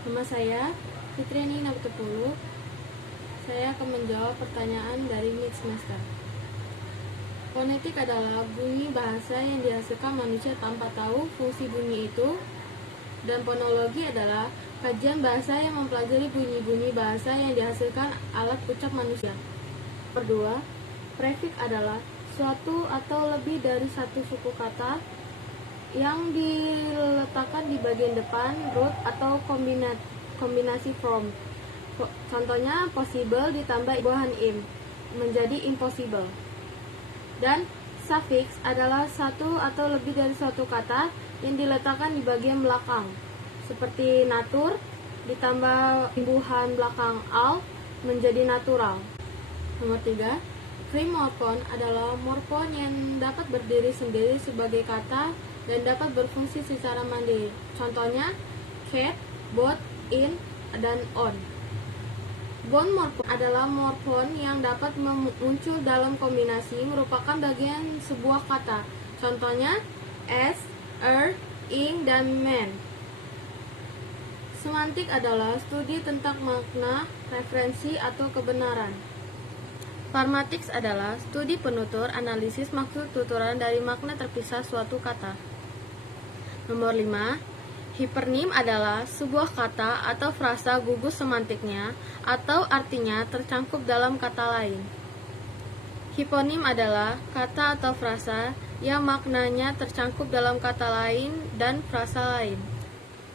Nama saya Fitriani Naputupulu. Saya akan menjawab pertanyaan dari mid semester. Fonetik adalah bunyi bahasa yang dihasilkan manusia tanpa tahu fungsi bunyi itu, dan fonologi adalah kajian bahasa yang mempelajari bunyi-bunyi bahasa yang dihasilkan alat ucap manusia. Kedua, prefix adalah suatu atau lebih dari satu suku kata yang diletakkan di bagian depan root atau kombinasi from. Contohnya possible ditambah buahan im menjadi impossible. Dan suffix adalah satu atau lebih dari suatu kata yang diletakkan di bagian belakang, seperti natur ditambah imbuhan belakang al menjadi natural. Nomor 3, free morphon adalah morfon yang dapat berdiri sendiri sebagai kata dan dapat berfungsi secara mandiri. Contohnya cat, boat, in, dan on. Bond morfon adalah morfon yang dapat muncul dalam kombinasi merupakan bagian sebuah kata. Contohnya as, ing, dan man. Semantik adalah studi tentang makna, referensi, atau kebenaran. Pragmatik adalah studi penutur, analisis maksud tuturan dari makna terpisah suatu kata. Nomor 5, hipernim adalah sebuah kata atau frasa gugus semantiknya atau artinya tercangkup dalam kata lain. Hiponim adalah kata atau frasa yang maknanya tercangkup dalam kata lain dan frasa lain.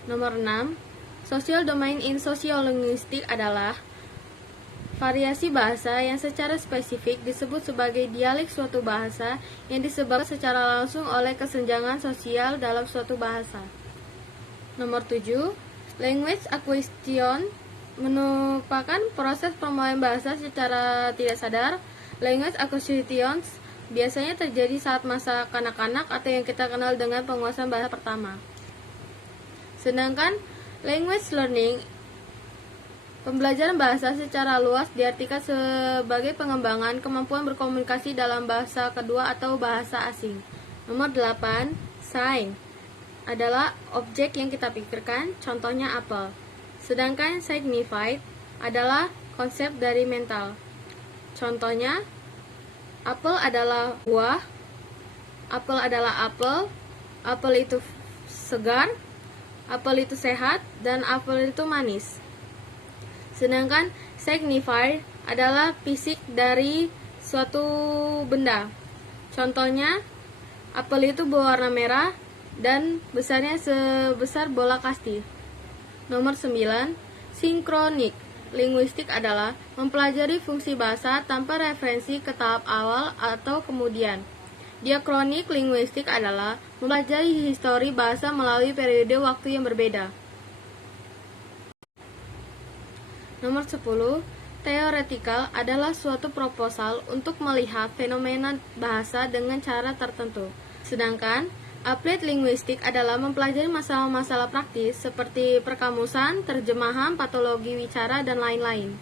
Nomor 6, social domain in sociolinguistik adalah variasi bahasa yang secara spesifik disebut sebagai dialek suatu bahasa yang disebabkan secara langsung oleh kesenjangan sosial dalam suatu bahasa. Nomor 7, language acquisition merupakan proses pemulihan bahasa secara tidak sadar. Language acquisition biasanya terjadi saat masa kanak-kanak atau yang kita kenal dengan penguasaan bahasa pertama. Sedangkan language learning, pembelajaran bahasa secara luas diartikan sebagai pengembangan kemampuan berkomunikasi dalam bahasa kedua atau bahasa asing. Nomor 8, sign adalah objek yang kita pikirkan, contohnya apel. Sedangkan signified adalah konsep dari mental. Contohnya, apel adalah buah, apel adalah apel, apel itu segar, apel itu sehat, dan apel itu manis. Sedangkan signified adalah fisik dari suatu benda. Contohnya, apel itu berwarna merah dan besarnya sebesar bola kasti. Nomor 9, sinkronik linguistik adalah mempelajari fungsi bahasa tanpa referensi ke tahap awal atau kemudian. Diakronik linguistik adalah mempelajari histori bahasa melalui periode waktu yang berbeda. Nomor 10, teoretikal adalah suatu proposal untuk melihat fenomena bahasa dengan cara tertentu. Sedangkan applied linguistik adalah mempelajari masalah-masalah praktis seperti perkamusan, terjemahan, patologi wicara, dan lain-lain.